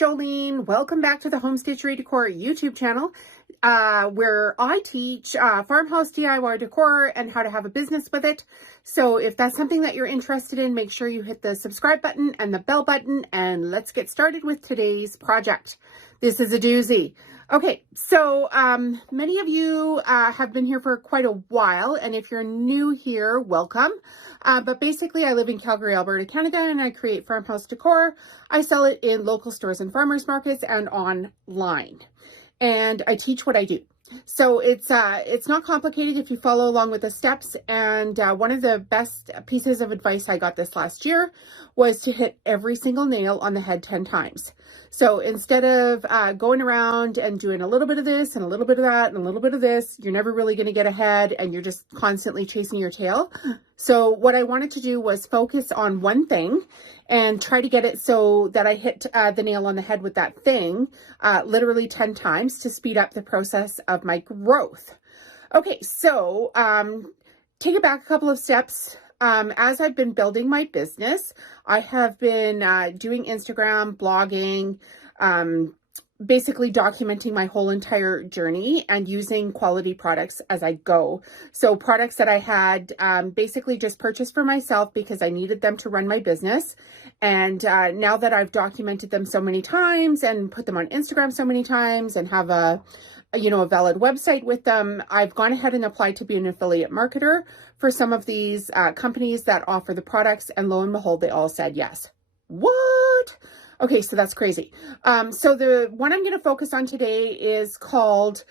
Jolene. Welcome back to the Home Stitchery Decor YouTube channel, where I teach farmhouse DIY decor and how to have a business with it. So if that's something that you're interested in, make sure you hit the subscribe button and the bell button, and let's get started with today's project. This is a doozy. Okay, so many of you have been here for quite a while, and if you're new here, welcome. But basically, I live in Calgary, Alberta, Canada, and I create farmhouse decor. I sell it in local stores and farmers markets and online. And I teach what I do. So it's not complicated if you follow along with the steps. And one of the best pieces of advice I got this last year was to hit every single nail on the head 10 times. So instead of going around and doing a little bit of this and a little bit of that and a little bit of this, you're never really going to get ahead and you're just constantly chasing your tail. So what I wanted to do was focus on one thing and try to get it so that I hit the nail on the head with that thing literally 10 times to speed up the process of my growth. Okay, so take it back a couple of steps. As I've been building my business, I have been doing Instagram, blogging, basically documenting my whole entire journey and using quality products as I go. So products that I had basically just purchased for myself because I needed them to run my business. And now that I've documented them so many times and put them on Instagram so many times and have a valid website with them, I've gone ahead and applied to be an affiliate marketer for some of these companies that offer the products, and lo and behold, they all said yes. What? Okay, so that's crazy. So the one I'm going to focus on today is called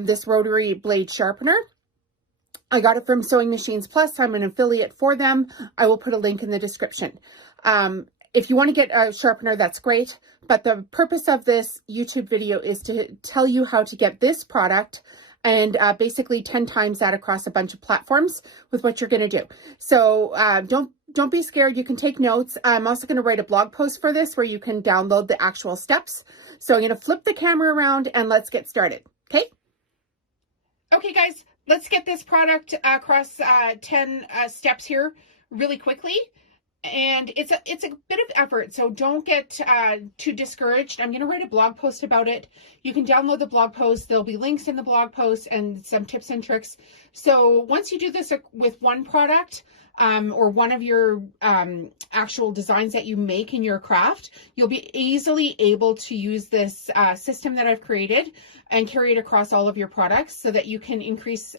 this Rotary blade sharpener. I got it from Sewing Machines Plus. I'm an affiliate for them. I will put a link in the description. If you want to get a sharpener, that's great. But the purpose of this YouTube video is to tell you how to get this product and basically 10 times that across a bunch of platforms with what you're going to do. So don't be scared. You can take notes. I'm also going to write a blog post for this where you can download the actual steps. So I'm going to flip the camera around and let's get started. Okay. Okay, guys, let's get this product across 10 steps here really quickly. And it's a bit of effort, so don't get too discouraged. I'm going to write a blog post about it. You can download the blog post. There'll be links in the blog post and some tips and tricks. So once you do this with one product or one of your actual designs that you make in your craft, you'll be easily able to use this system that I've created and carry it across all of your products so that you can increase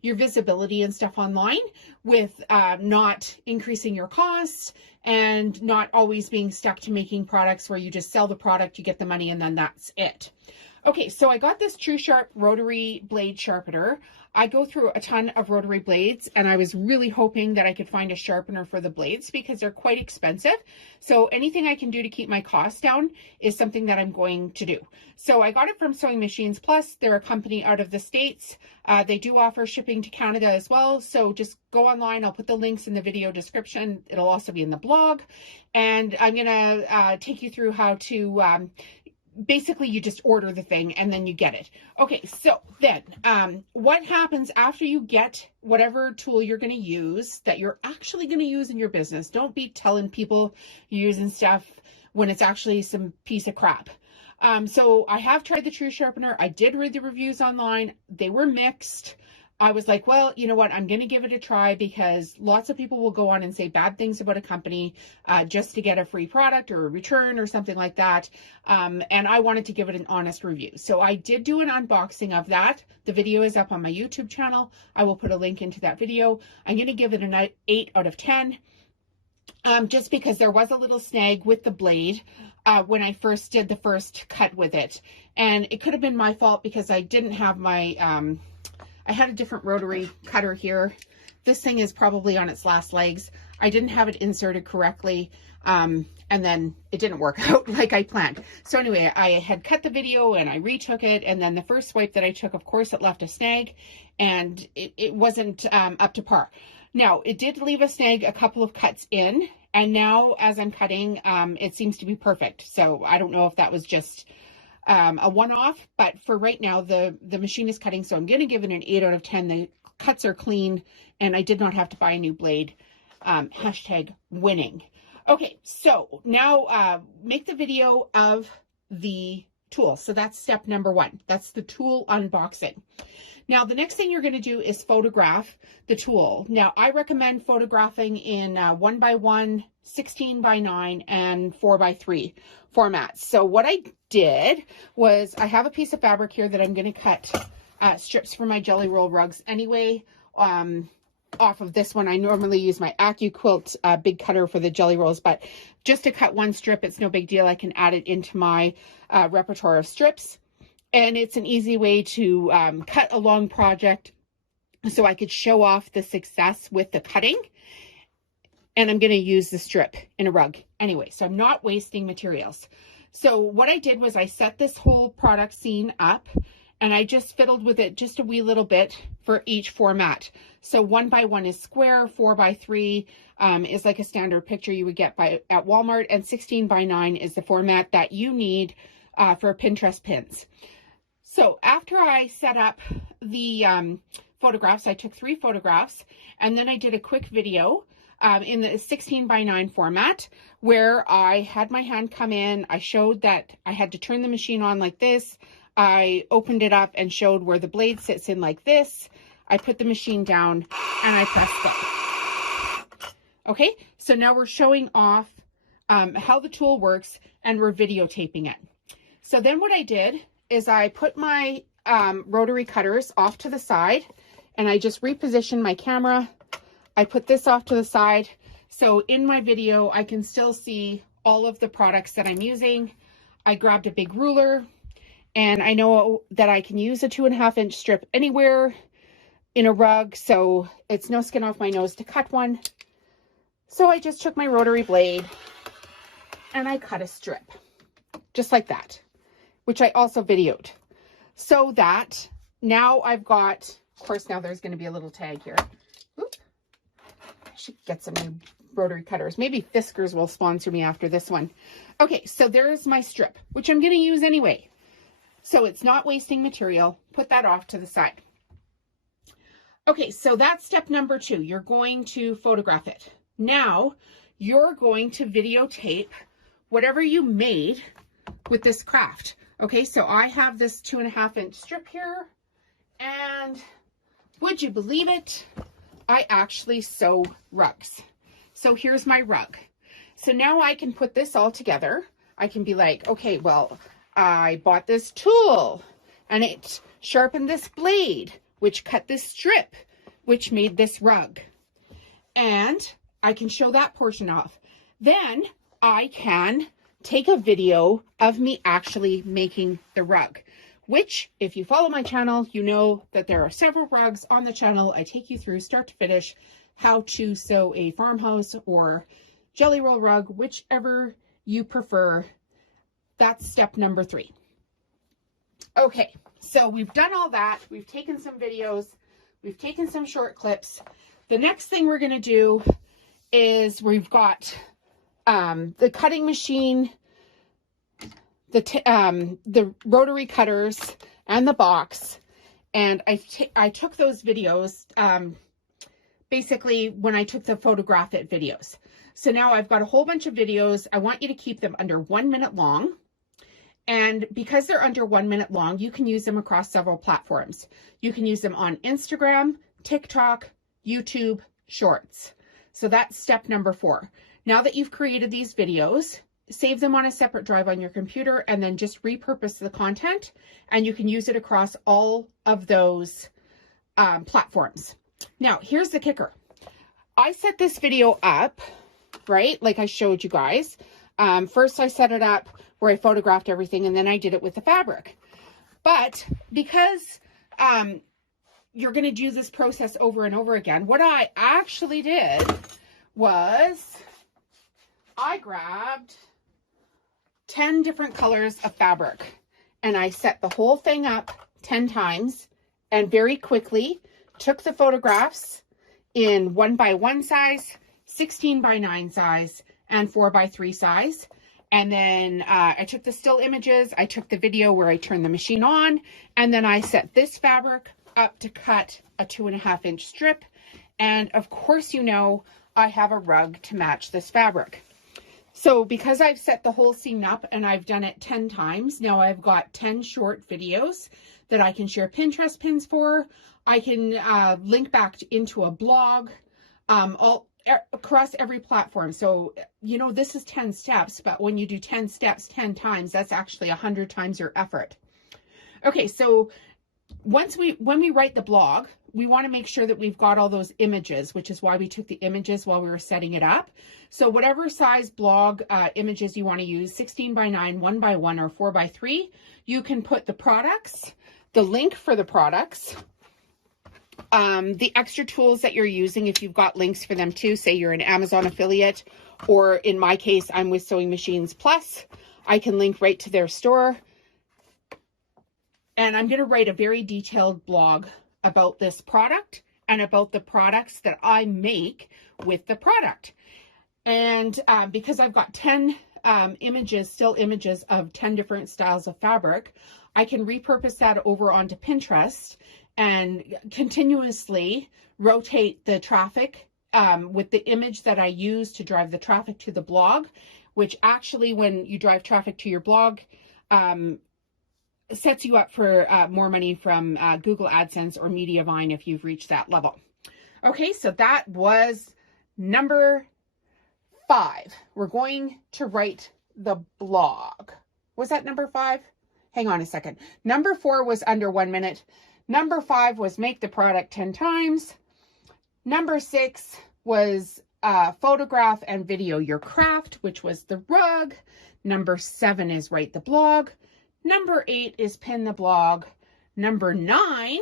your visibility and stuff online with not increasing your costs and not always being stuck to making products where you just sell the product, you get the money, and then that's it. Okay, so I got this True Sharp rotary blade sharpener. I go through a ton of rotary blades, and I was really hoping that I could find a sharpener for the blades because they're quite expensive. So anything I can do to keep my costs down is something that I'm going to do. So I got it from Sewing Machines Plus. They're a company out of the States. They do offer shipping to Canada as well. So just go online. I'll put the links in the video description. It'll also be in the blog. And I'm going to take you through how to basically you just order the thing and then you get it. Okay, so then what happens after you get whatever tool you're going to use that you're actually going to use in your business? Don't be telling people you're using stuff when it's actually some piece of crap. So I have tried the True Sharpener. I did read the reviews online. They were mixed. I was like, well, you know what? I'm going to give it a try because lots of people will go on and say bad things about a company just to get a free product or a return or something like that. And I wanted to give it an honest review. So I did do an unboxing of that. The video is up on my YouTube channel. I will put a link into that video. I'm going to give it an 8 out of 10. Just because there was a little snag with the blade when I first did the first cut with it. And it could have been my fault because I didn't have my... I had a different rotary cutter here. This thing is probably on its last legs. I didn't have it inserted correctly, and then it didn't work out like I planned. So anyway, I had cut the video and I retook it, and then the first swipe that I took, of course, it left a snag, and it wasn't up to par. Now, it did leave a snag a couple of cuts in, and now as I'm cutting, it seems to be perfect. So I don't know if that was just a one-off, but for right now, the machine is cutting, so I'm going to give it an 8 out of 10. The cuts are clean, and I did not have to buy a new blade. Hashtag winning. Okay, so now make the video of the tool. So that's step number 1. That's the tool unboxing. Now, the next thing you're going to do is photograph the tool. Now, I recommend photographing in 1x1, 16x9, and 4x3 formats. So what I did was I have a piece of fabric here that I'm going to cut strips for my jelly roll rugs anyway. Off of this one, I normally use my AccuQuilt big cutter for the jelly rolls, but just to cut one strip, it's no big deal. I can add it into my repertoire of strips. And it's an easy way to cut a long project so I could show off the success with the cutting. And I'm going to use the strip in a rug anyway, so I'm not wasting materials. So what I did was I set this whole product scene up and I just fiddled with it just a wee little bit for each format. So 1x1 is square, 4x3 is like a standard picture you would get at Walmart, and 16x9 is the format that you need for Pinterest pins. So after I set up the photographs, I took 3 photographs, and then I did a quick video in the 16x9 format where I had my hand come in. I showed that I had to turn the machine on like this. I opened it up and showed where the blade sits in like this. I put the machine down and I pressed go. Okay, so now we're showing off how the tool works and we're videotaping it. So then what I did is I put my rotary cutters off to the side and I just repositioned my camera. I put this off to the side. So in my video, I can still see all of the products that I'm using. I grabbed a big ruler and I know that I can use a 2.5-inch strip anywhere in a rug. So it's no skin off my nose to cut one. So I just took my rotary blade and I cut a strip just like that, which I also videoed, so that now I've got, of course, now there's going to be a little tag here. Oop. I should get some new rotary cutters. Maybe Fiskars will sponsor me after this one. Okay, so there's my strip, which I'm going to use anyway. So it's not wasting material. Put that off to the side. Okay, so that's step number 2. You're going to photograph it. Now you're going to videotape whatever you made with this craft. Okay, so I have this 2.5-inch strip here, and would you believe it? I actually sew rugs. So here's my rug. So now I can put this all together. I can be like, okay, well, I bought this tool and it sharpened this blade, which cut this strip, which made this rug. And I can show that portion off. Then I can take a video of me actually making the rug, which, if you follow my channel, you know that there are several rugs on the channel. I take you through start to finish how to sew a farmhouse or jelly roll rug, whichever you prefer. That's step number 3. Okay, so we've done all that. We've taken some videos. We've taken some short clips. The next thing we're going to do is we've got the cutting machine, the rotary cutters, and the box. And I took those videos basically when I took the photograph it videos. So now I've got a whole bunch of videos. I want you to keep them under 1 minute long. And because they're under 1 minute long, you can use them across several platforms. You can use them on Instagram, TikTok, YouTube, Shorts. So that's step number 4. Now that you've created these videos, save them on a separate drive on your computer and then just repurpose the content, and you can use it across all of those platforms. Now, here's the kicker. I set this video up, right, like I showed you guys. First, I set it up where I photographed everything, and then I did it with the fabric. But because you're going to do this process over and over again, what I actually did was I grabbed 10 different colors of fabric and I set the whole thing up 10 times and very quickly took the photographs in 1x1 size, 16x9 size, and 4x3 size. And then I took the still images, I took the video where I turned the machine on, and then I set this fabric up to cut a 2.5-inch strip. And of course, you know, I have a rug to match this fabric. So because I've set the whole scene up and I've done it 10 times, now I've got 10 short videos that I can share Pinterest pins for. I can link back into a blog, all across every platform. So, you know, this is 10 steps, but when you do 10 steps 10 times, that's actually 100 times your effort. Okay, so when we write the blog, we want to make sure that we've got all those images, which is why we took the images while we were setting it up. So whatever size blog images you want to use, 16 by 9, 1 by 1, or 4 by 3, you can put the products, the link for the products, the extra tools that you're using if you've got links for them too. Say you're an Amazon affiliate, or in my case, I'm with Sewing Machines Plus. I can link right to their store. And I'm going to write a very detailed blog about this product and about the products that I make with the product. And because I've got 10 images, still images of 10 different styles of fabric, I can repurpose that over onto Pinterest and continuously rotate the traffic with the image that I use to drive the traffic to the blog, which actually, when you drive traffic to your blog, sets you up for more money from Google AdSense or Mediavine if you've reached that level. Okay, so that was number 5. We're going to write the blog. Was that number 5? Hang on a second. Number 4 was under 1 minute. Number 5 was make the product 10 times. Number 6 was photograph and video your craft, which was the rug. Number 7 is write the blog. Number 8 is pin the blog. Number 9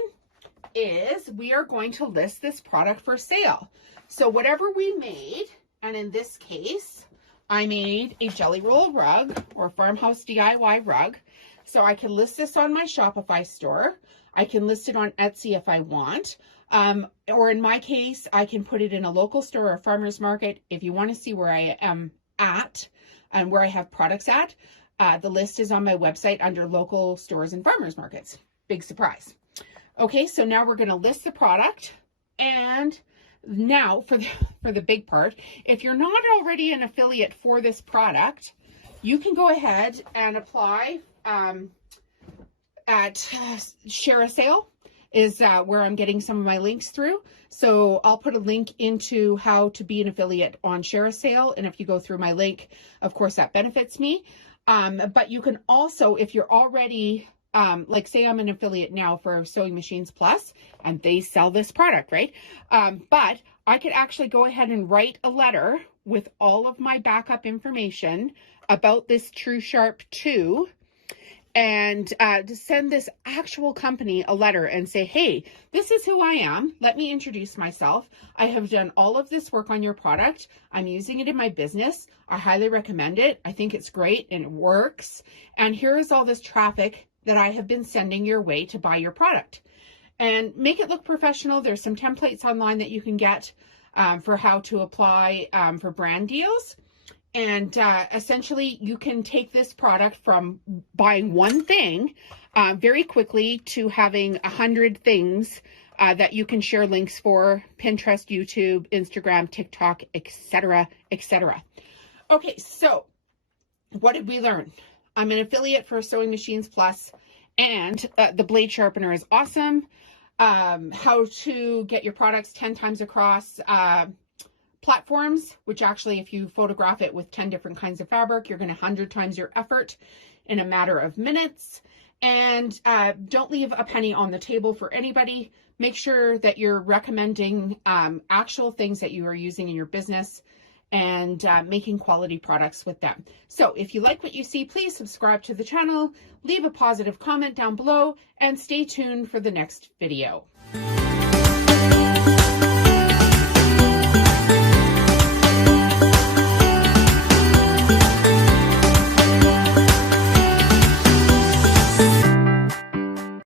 is we are going to list this product for sale. So whatever we made, and in this case, I made a jelly roll rug or farmhouse DIY rug. So I can list this on my Shopify store. I can list it on Etsy if I want. Or in my case, I can put it in a local store or farmer's market. If you want to see where I am at and where I have products at, the list is on my website under local stores and farmers markets. Big surprise. Okay, so now we're going to list the product. And now for the big part, if you're not already an affiliate for this product, you can go ahead and apply at Share a Sale is where I'm getting some of my links through. So I'll put a link into how to be an affiliate on Share a Sale. And if you go through my link, of course, that benefits me. But you can also, if you're already, like say I'm an affiliate now for Sewing Machines Plus, and they sell this product, right? But I could actually go ahead and write a letter with all of my backup information about this True Sharp 2 and to send this actual company a letter and say, hey, this is who I am. Let me introduce myself. I have done all of this work on your product. I'm using it in my business. I highly recommend it. I think it's great and it works. And here is all this traffic that I have been sending your way to buy your product. And make it look professional. There's some templates online that you can get for how to apply for brand deals. And essentially, you can take this product from buying one thing very quickly to having 100 things that you can share links for: Pinterest, YouTube, Instagram, TikTok, etc., etc. Okay, so what did we learn? I'm an affiliate for Sewing Machines Plus, and the blade sharpener is awesome. How to get your products 10 times across platforms, which actually, if you photograph it with 10 different kinds of fabric, you're going to 100 times your effort in a matter of minutes. And don't leave a penny on the table for anybody. Make sure that you're recommending actual things that you are using in your business and making quality products with them. So if you like what you see, please subscribe to the channel, leave a positive comment down below, and stay tuned for the next video.